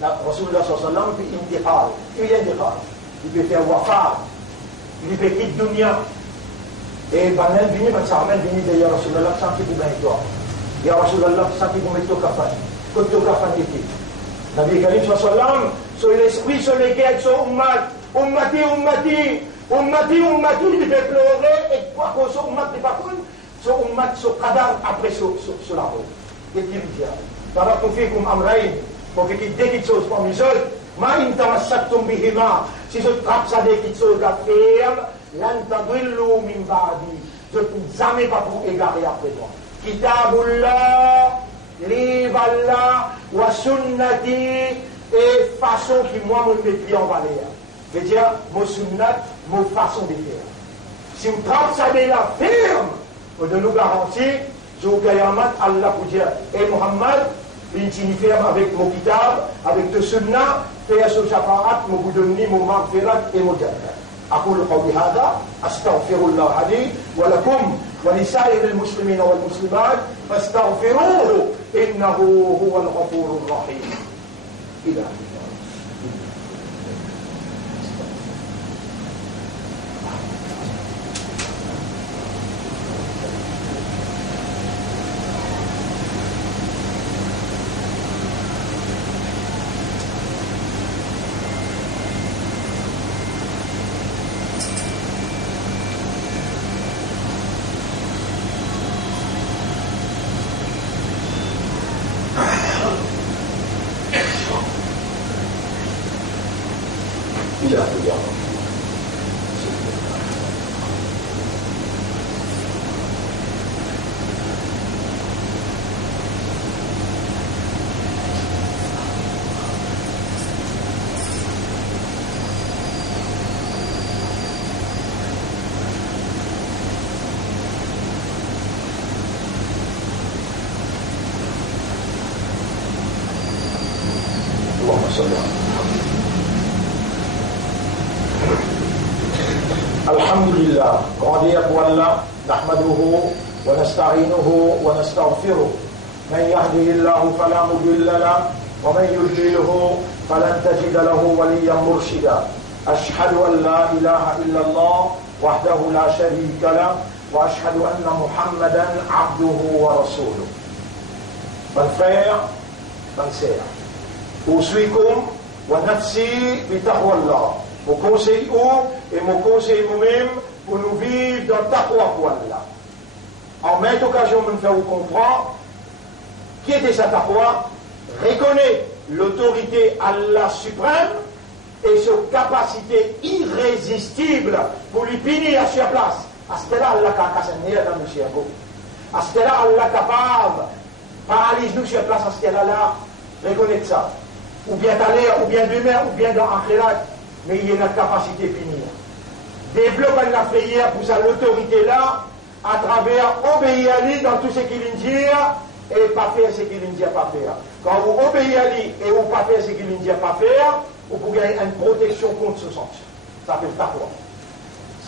la Rasulullah sallallahu alayhi wa sallam, il peut faire wafat, il peut quitter le dunya. Et ben même vini, ben ça même vini de Ya Rasulullah, sans qu'il vous gagne toi. Ya Rasulullah, sans qu'il vous mette au kafan. Quand au kafan était. Nabi Karim sallallahu alayhi wa sallam, sur l'esprit sur lequel son ummati, il fait pleurer, et quoi qu'on soit ummat n'est pas connu, son ummat, son cadavre après sur la route. Qu'est-ce qu'il dit? Pendant qu'on fait comme Amraïn, pour qu'il y ait des petites choses parmi eux, ma intamassatum bihima, si je trappe ça des petites choses à faire, l'antadrillu min ba'di, je ne peux jamais pas pour égarer après toi. Kitabullah, livre Allah, wa sunnati, et façon qui moi me met en valeur. Je veux dire, mon sunnat, mon façon de faire. Si on trappe ça de la ferme, on nous garantit, je vous gagne Allah pour dire, et Mohammed, il signifie avec mon kitab, avec le sunnah, faire ce shafa'at, mon boudoni, mon maghfirat et mon jannah. أقول قولي هذا أستغفر الله لي ولكم ولسائر المسلمين والمسلمات فاستغفروه إنه هو الغفور الرحيم. إلى الحمد لله رضي الله نحمده ونستعينه ونستغفره من يهده الله فلا مضل له ومن يضلله فلن تجد له وليا مرشدا أشهد أن لا إله إلا الله وحده لا شريك له وأشهد أن محمدا عبده ورسوله. Mon frère, bonne sœur, أوصيكم ونفسي بتقوى الله. Mon conseil et mon conseil moi-même pour nous vivre dans taqwa pour Allah. En même occasion, de me faire comprendre qui était sa taqwa, reconnaît l'autorité Allah suprême et sa capacité irrésistible pour lui punir à sa place. À ce là Allah a cassé dans le cerveau. À ce là Allah est capable paralyser nous sur place. À ce là reconnaître ça. Ou bien d'aller, ou bien demain, ou bien dans l'akhirat. Mais il y a une capacité de finir. Développe la prière pour sa l'autorité là, à travers obéir à lui dans tout ce qu'il dit et pas faire ce qu'il dit pas faire. Quand vous obéissez à lui et vous pas faire ce qu'il dit pas faire, vous pouvez gagner une protection contre ce sens. Ça s'appelle taqwa.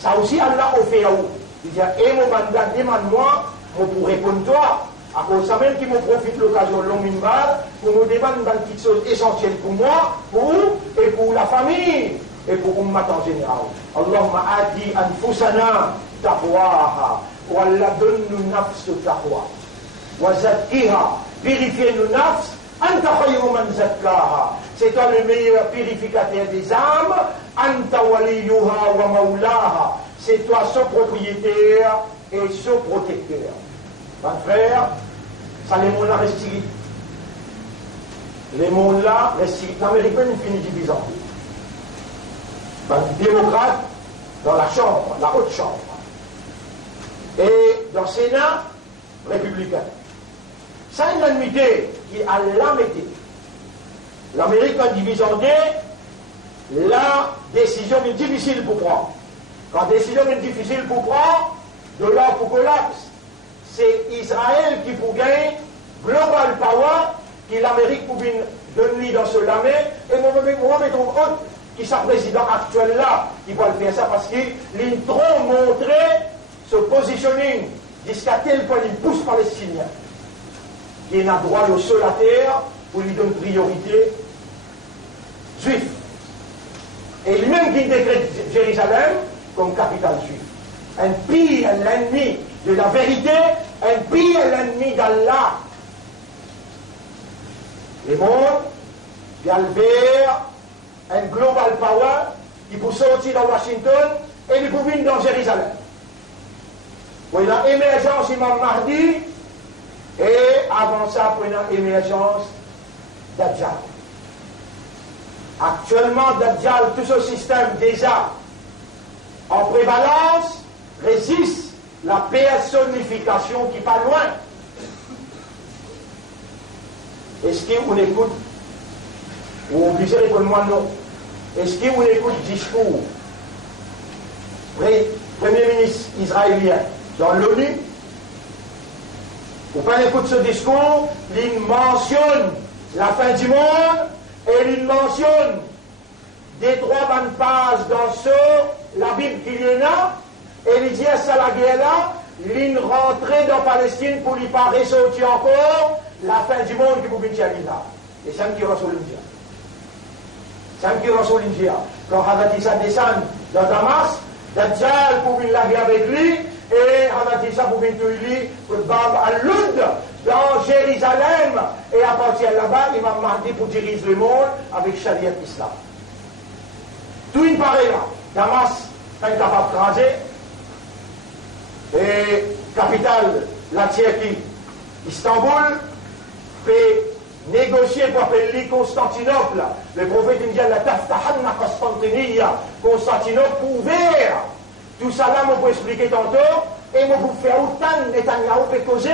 Ça aussi, Allah a fait à vous. Il dit, et mon mandat, demande-moi, moi pour répondre toi. À cause de ça même qui me profite l'occasion de long minbar, pour me demander une petite chose essentielle pour moi, pour et pour la famille, et pour l'ummat en général. Allahumma adi anfusana taqwaha, wa Allah donne-nous nafs taqwa, wa zakkiha, purifiez-nous nafs, anta khayru man zakkaha, c'est toi le meilleur purificateur des âmes, anta waliyuha wa maulaha, c'est toi ce propriétaire et ce protecteur. Mon frère, ça les mondes là restent. Les mondes là restent. L'Amérique finit divisant. Les démocrates dans la chambre, la haute chambre. Et dans le Sénat, républicain. Ça une unité qui a l'amité. L'Amérique en divisant deux, la décision est difficile pour prendre. Quand la décision est difficile pour prendre, de là pour collapse. C'est Israël qui pour gagner global power, qui l'Amérique pour donner dans ce lamé, et moi je trouve autre qui est président actuel là, qui va le faire ça parce qu'il a trop montré ce positioning jusqu'à tel point il pousse palestinien, qui n'a droit au seul à terre pour lui donner priorité juif. Et lui-même qui décrète Jérusalem comme capitale juive. Un pire l'ennemi de la vérité, un pire l'ennemi d'Allah. Les mondes, Galvert, un global power, qui peut sortir dans Washington et il peut venir dans Jérusalem. Pour une émergence Imam Mahdi, et avant ça, pour une émergence Dajjal. Actuellement, Dajjal, tout ce système déjà en prévalence, résiste la personnification qui pas loin. Est-ce qu'on écoute, ou obligé de répondre moi non, est-ce qu'on écoute le discours Premier ministre israélien dans l'ONU, ou pas écouter ce discours, il mentionne la fin du monde et il mentionne des trois bonnes pages dans la Bible qu'il y en a. Et il dit à ça la guerre là, il rentrait dans Palestine pour lui pas ressortir encore la fin du monde qui vous vient là. Et c'est un qui reçoit l'India. C'est un qui reçoit l'India. Quand Hadatissa descend dans Damas, Dajjal pour venir la guerre avec lui, et Hadatissa pour venir tuer lui, Bab al-Lund, dans Jérusalem. Et à partir de là-bas, il m'a demandé pour diriger le monde avec Sharia Islam. Tout il paraît là. Damas, est capable de craser. Et capitale, la Turquie, Istanbul, fait négocier pour appeler Constantinople. Le prophète indien, la Taftahanna Constantiniya, Constantinople ouvert. Tout ça là, on peut expliquer tantôt, et on peut faire autant de Netanyahu peut causer,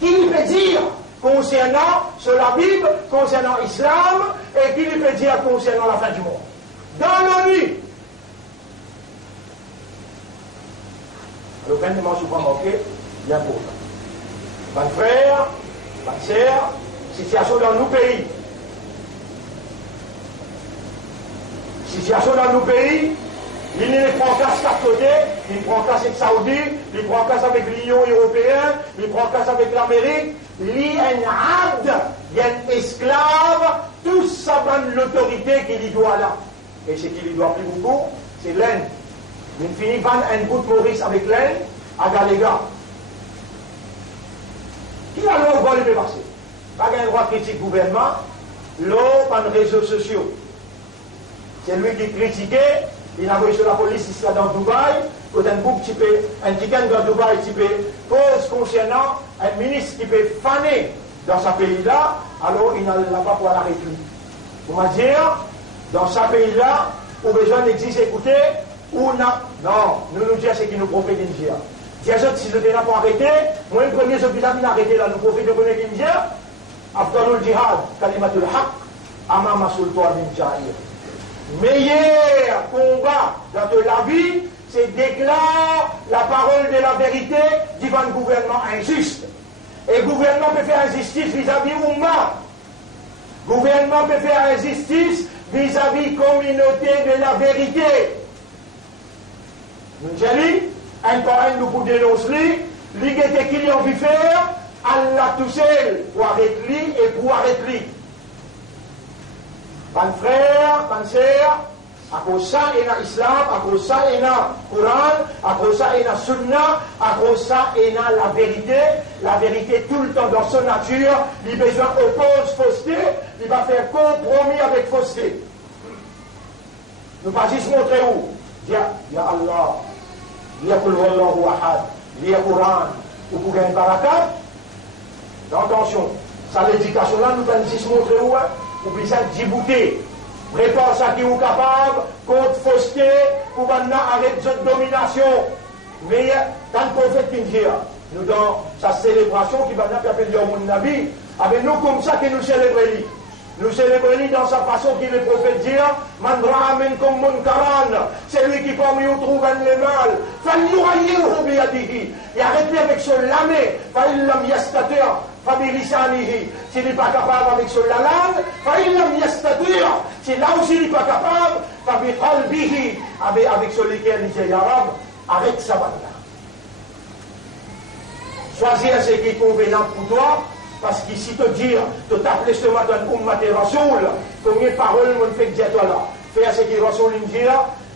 qui peut dire concernant sur la Bible, concernant l'islam, et qui peut dire concernant la fin du monde. Dans l'ONU. Le fin ne m'en suis pas manqué, bien pour ça. Mes frères, mes sœurs, situation dans nos pays. Situation dans nos pays, il ne prend qu'à ce côté, il prend qu'à avec Saoudi, il prend qu'à avec l'Union européenne, il prend qu'à avec l'Amérique, il y a un abd, il y a un esclave, tout ça donne l'autorité qu'il y doit là. Et ce qu'il y doit plus beaucoup, c'est l'Inde. Il finit par un bout de Maurice avec l'Inde à Galéga. Qui a le droit de passer? Pas un droit de critiquer le gouvernement, l'eau par les réseaux sociaux. C'est lui qui critiquait, il a envoyé sur la police ici dans Dubaï, quand un bouc qui peut, un ticket dans Dubaï qui peut cause concernant un ministre qui peut faner dans ce pays-là, alors il n'a pas pour l'arrêter. Vous m'avez dit, dans ce pays-là, où besoin d'exister, écouter, ou non, nous nous disons ce qui nous profite d'India. Dis si je n'ai pas arrêté, moi le premier je vais arrêter là, nous profite de connaître d'India, Afghanul Jihad, Kalimatul Haq, Amama Sultan bin Jahir. Meilleur combat dans la vie, c'est déclare la parole de la vérité devant le gouvernement injuste. Et le gouvernement peut faire injustice vis-à-vis Oumma. Le gouvernement peut faire injustice vis-à-vis communauté de la vérité. Nous disons, un par un, nous pouvons dénoncer, l'égalité qu'il y a envie de faire, Allah tout seul, pour arrêter lui et pour arrêter lui. Pan frère, pan sœur, à cause ça, il y a l'islam, à cause ça, il y a le Coran, à cause ça, il y a la sunna, à cause ça, il y a la vérité tout le temps dans son nature, il a besoin oppose fausseté, il va faire compromis avec fausseté. Nous pas juste montrer où. Ya Allah, ya Qul Huwallahu Ahad, ya Coran, ou pour gagner barakat. Attention, ça l'éducation là, nous pas juste montrer où, ou bien ça djibouté. Prépare ça qui est capable, contre fausseté, pour maintenant arrêter cette domination. Mais tant qu'on fait qu'une dire, nous dans sa célébration qui va nous appeler Yawmun Nabi, avec nous comme ça que nous célébrons. Nous célébrons dans sa façon qu'il le prophète dit, Man ra'a minkum munkaran, c'est lui qui parmi nous trouve le mal, falyughayyirhu biyadihi, et arrêtez avec ce lamé, fa illam yastati' fa bilisanihi, s'il n'est pas capable avec ce langue, fa illam yastati', si là aussi il n'est pas capable, fa biqalbihi, avec celui qui dit ya Rab, arrête ça là. Choisir ce qui est convenant pour toi. Parce qu'ici te dire, te t'appeler ce matin Ummat et Rasoul, combien de paroles me fait dire toi là. Faire ce qui Rasoul dit,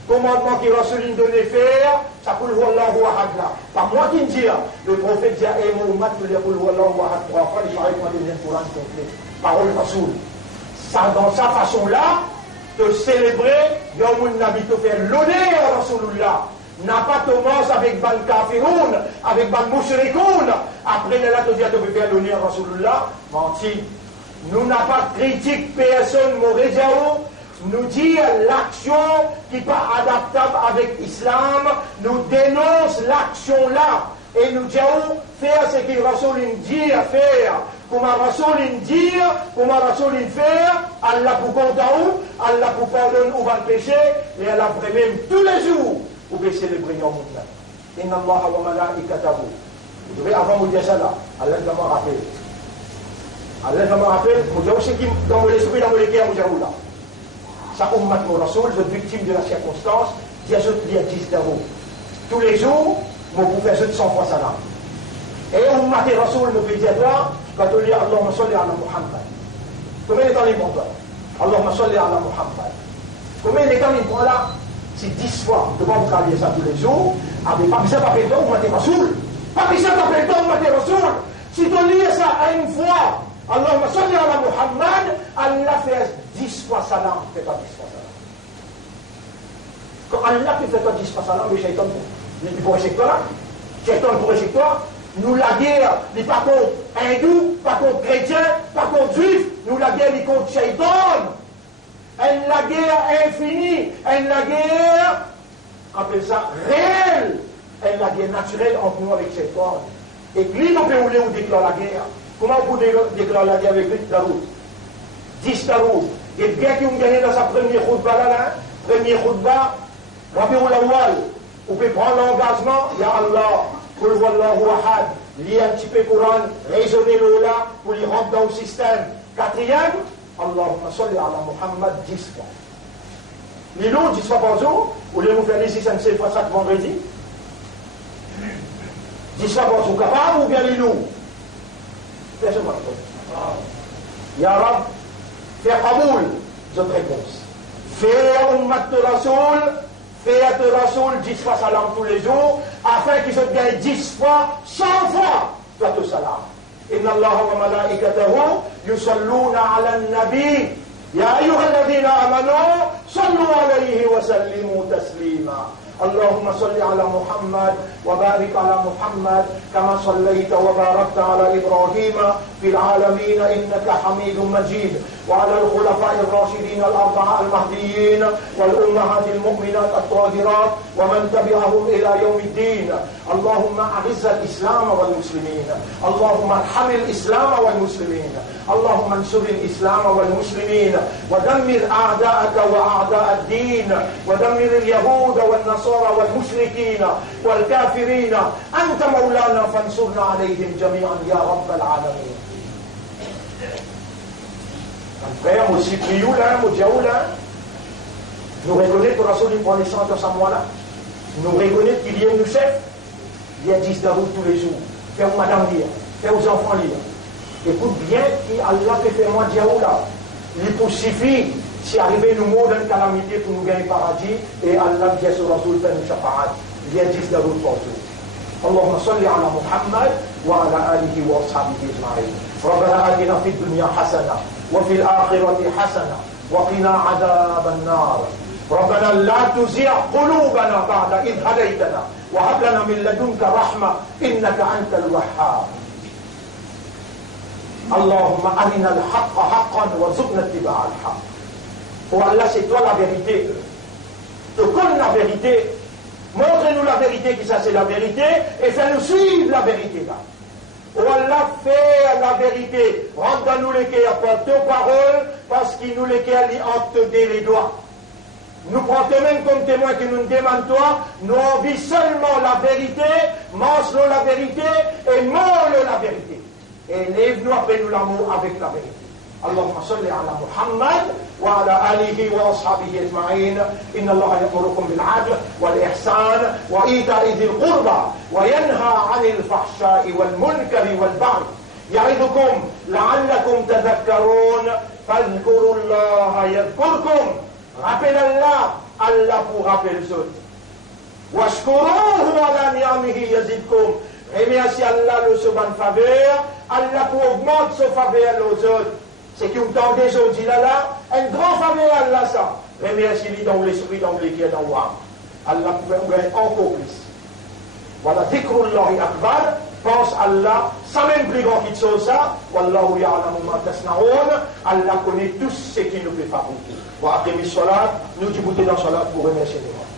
commandement qui Rasoul donne faire, ça coule Wallahu Ahad là. Par moi qui dit, le prophète dit, et mon Ummat, tu dis Wallahu Ahad 3 fois, il paraît qu'on devient Coran complet. Parole Rasoul. Ça, dans sa façon là, de célébrer, Yawmun Nabi te faire l'honneur à Rasoulullah. N'a pas commencé avec Ban Kafiroun, avec Ban Mouchrikoun. Après, là, tu dis, tu peux faire l'honneur à Rasulullah. Menti. Nous n'avons pas critique personne, Morédiao. Nous dit l'action qui n'est pas adaptable avec l'islam. Nous dénonce l'action là. Et nous disons, faire ce que Rasoul dit à faire. Comme Rasoul dit, comme Rasoul faire. Allah pour content, Allah pour pardonner ou va péché. Et Allah pour même tous les jours. Vous pouvez célébrer Yawmun Nabi. Inna Allah wa malaikatahu. Vous devez avant de dire ça là, Allah va me rappeler. Allah va me rappeler, vous devez aussi dans l'esprit, dans le cœur, vous devez là. Ça, Ummat mon Rasoul, je suis victime de la circonstance, dit à ceux qui disent d'avant. Tous les jours, vous pouvez faire 100 fois ça là. Et Ummat et Rasoul, nous pouvons dire toi, quand on dit Allahumma salli ala Muhammad. Combien de temps il prend toi? Allahumma salli ala Muhammad. Combien de temps il prend là? C'est 10 fois. De vous travailler ça tous les jours. Avec pas besoin d'appeler toi ou mater Rasoul. Pas besoin d'appeler toi ou mater Rasoul. Si tu lis ça à une fois, Allahumma salli ala Muhammad, Allah fait 10 fois salam. Fait pas 10 fois salam. Quand Allah fait pas 10 fois salam, le shaitan, il pourrait chez toi là. Shaitan pourrait chez toi. Nous la guerre, n'est pas contre hindou, pas contre chrétien, pas contre juif. Nous la guerre, est contre shaitan. Elle la guerre infinie, elle la guerre, on appelle ça réelle, elle la guerre naturelle entre nous avec cette forme. Et puis, on peut où déclare la guerre. Comment on peut déclarer la guerre avec lui? Daroud. 10 Daroud. Et bien qu'il a gagné dans sa première khutbah là, première khutbah, Rabiul Awwal, on peut prendre l'engagement, Ya Allah, Qul Huwallahu Ahad, lire un petit peu Coran, raisonner le là, pour lui rentrer dans le système. Quatrième, Allahumma salli ala Muhammad 10 fois. Les lots 10 fois par jour, ou les vous faire les 6 fois chaque vendredi 10 fois par jour capable ou bien les lots? Fais-moi Ya Rab, fais Kaboul, votre réponse. Fais Ummat de Rasoul, fais de Rasoul 10 fois salam tous les jours, afin qu'ils se gagnent 10 fois, 100 fois, toi tout salam. إن الله وملائكته يصلون على النبي يا أيها الذين آمنوا صلوا عليه وسلموا تسليما اللهم صل على محمد وبارك على محمد كما صليت وباركت على إبراهيم في العالمين إنك حميد مجيد وعلى الخلفاء الراشدين الأربعة المهديين والأمهات المؤمنات الطاهرات ومن تبعهم إلى يوم الدين اللهم أعز الإسلام والمسلمين اللهم ارحم الإسلام والمسلمين اللهم انصر الإسلام والمسلمين ودمر أعداءك وأعداء الدين ودمر اليهود والنصارى والمشركين والكافرين أنت مولانا فانصرنا عليهم جميعا يا رب العالمين. Frère, moi Cypriou là, moi Diaou là, nous reconnaissons que Rasoul prend les chants dans sa moi là. Nous reconnaître qu'il y a nos chefs, il y a 10 d'abord tous les jours. Fais aux madame lire, fais aux enfants lire. Écoute bien, Allah peut faire moi dire là. Il peut suffire si arrivé nous mots d'une calamité pour nous gagner paradis et Allah dit sur Rasoul fait nous shafa'at. Il y a 10 d'abord partout. اللهم صل على محمد وعلى آله وأصحابه أجمعين. ربنا آتنا في الدنيا حسنة وفي الآخرة حسنة وقنا عذاب النار. ربنا لا تزغ قلوبنا بعد إذ هديتنا وهب لنا من لدنك رحمة إنك أنت الوهاب. اللهم أرنا الحق حقا وارزقنا اتباع الحق. Oh Allah, c'est toi la vérité. Te connais la vérité. Montre-nous la vérité, que ça c'est la vérité, et fais-nous suivre la vérité là. Oh Allah, fais la vérité. Rentre dans nous les cœurs par tes paroles, parce qu'il nous les cœurs entre les doigts. Nous prenons même comme témoin que nous demandons toi, nous envie seulement la vérité, mange-nous la vérité et mange-nous la vérité. Et lève-nous après nous l'amour avec la vérité. اللهم صل على محمد وعلى آله وأصحابه أجمعين. إن الله يأمركم بالعدل والإحسان وإيتاء ذي القربى وينهى عن الفحشاء والمنكر والبغي يعظكم لعلكم تذكرون فاذكروا الله يذكركم. Rappelle Allah, Allah vous rappelle ceux. Washkuruhu ala ni'amihi yazidkum. Remercie Allah de ce bonne faveur. Allah pour augmente ce faveur aux autres. C'est qui vous tendez aujourd'hui là, un grand faveur Allah ça. Remercie-lui dans l'esprit, dans le cœur, dans l'âme. Allah pouvait vous gagner encore plus. Voilà, dhikrullahi akbar. Pense Allah, ça même plus grand que ça. Wallahu ya'lamu ma tasna'un. Allah connaît tout ce qui nous fait fabriquer. Wa aqimi salat, nous débutons dans salat pour remercier les gens.